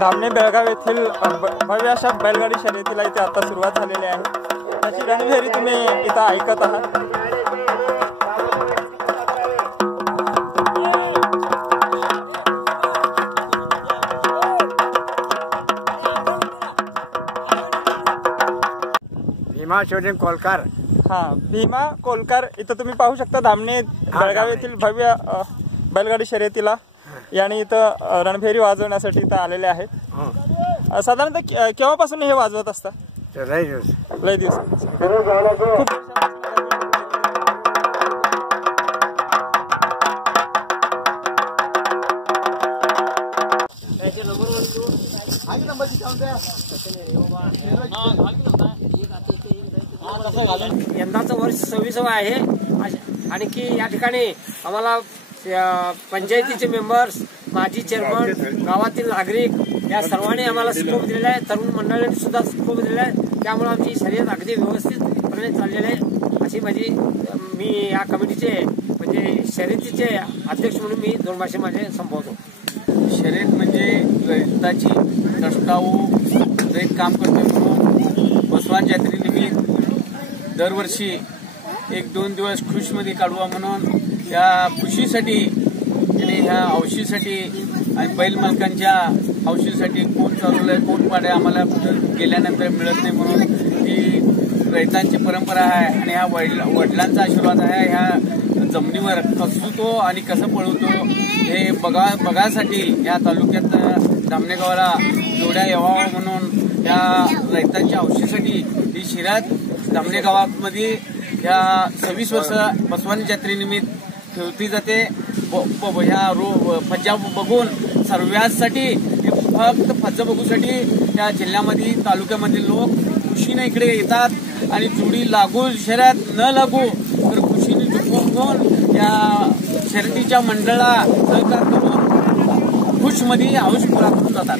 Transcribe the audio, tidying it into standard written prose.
धामणे बेळगाव येथील भव्य अशा बैलगाडी शर्यतीला इथे आता सुरुवात झालेली आहे। त्याची रणफेरी तुम्ही इथं ऐकत आहात। भीमा शोधन कोलकार। भीमा कोलकार इथं तुम्ही पाहू शकता। धामणे बेळगाव येथील भव्य बैलगाडी शर्यतीला याने इथं रणफेरी वाजवण्यासाठी इथं आलेले आहेत। साधारणतः केव्हापासून हे वाजवत असता? लय दिवस। यंदाचं वर्ष 26वे आहे। आणखी या ठिकाणी आम्हाला पंचायतीचे मेंबर्स, माजी चेअरमन, गावातील नागरिक या सर्वांनी आम्हाला स्कोप दिलेला आहे। तरुण मंडळांनी सुद्धा स्कोप दिलेला आहे। त्यामुळे आमची शर्यत अगदी व्यवस्थितपणे चाललेली आहे। अशी मी या कमिटीचे म्हणजे शर्यतीचे अध्यक्ष म्हणून मी 2 भाषे माझे संबोधतो। शर्यत म्हणजे रयताची कष्टाऊ रयत काम करतो म्हणून बसवान जत्रेनिमित्त दरवर्षी 1-2 दिवस खुशमध्ये काढवा म्हणून या खुशीसाठी आणि ह्या हौशीसाठी आणि बैल मालकांच्या हौशीसाठी कोण चालवलंय कोण पाड्या आम्हाला कुठं गेल्यानंतर मिळत नाही म्हणून ही रयतांची परंपरा आहे। आणि ह्या वडिलांचा आशीर्वाद आहे। ह्या जमिनीवर कसतो आणि कसं पळवतो हे बघासाठी या तालुक्यात धामणे गावाला जोड्या यावा म्हणून या रयतांच्या हौशीसाठी ही शिरात धामणे गावामध्ये ह्या 26 वर्ष बसवानी जत्रेनिमित्त ठेवली जाते। ह्या फज्जा बघून सर्वांसाठी फक्त फज्जा बघूसाठी या जिल्ह्यामध्ये तालुक्यामधील लोक खुशीने इकडे येतात आणि जोडी लागू शर्यत न लागू तर खुशीने झुकवून या शर्यतीच्या मंडळाला सहकार करून खुशमध्ये हौस पुरा करून जातात।